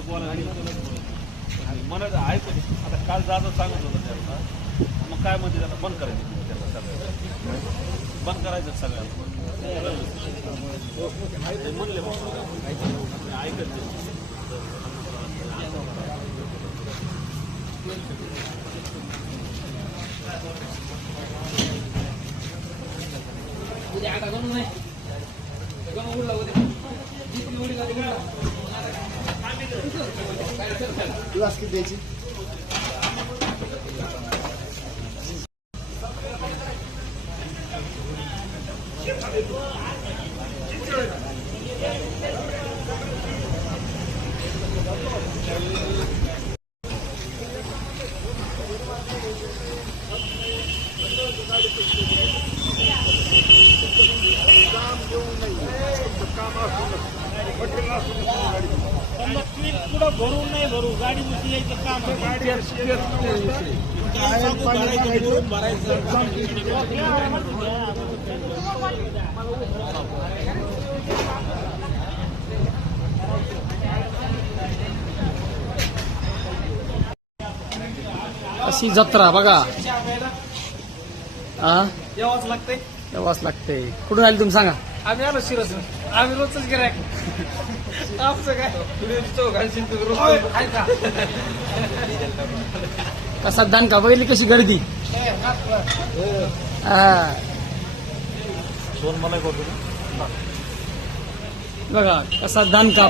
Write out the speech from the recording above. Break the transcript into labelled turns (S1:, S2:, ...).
S1: बोला आणि मला ऐकू आता काल जाधव सांगत होतं त्याला मग काय म्हणते त्याला बंद करायचं त्याला सगळ्यांना. बंद करायचं सगळ्याला ते म्हणले मग. ऐकत नाही.
S2: Eu acho que
S3: dente. Thank you. नाही भरू गाडी यायचं काम
S4: अशी जत्रा बघा. हा
S3: यावंच
S4: तेव्हाच लागते कुठून आली तुम्ही सांगा.
S3: आम्ही आलो शिरस आम्ही रोजच गिरायक. आमचं काय?
S4: कसा दान का बघितली कशी गर्दी? हा.
S1: सोन मला करतो
S4: बघा कसा दान का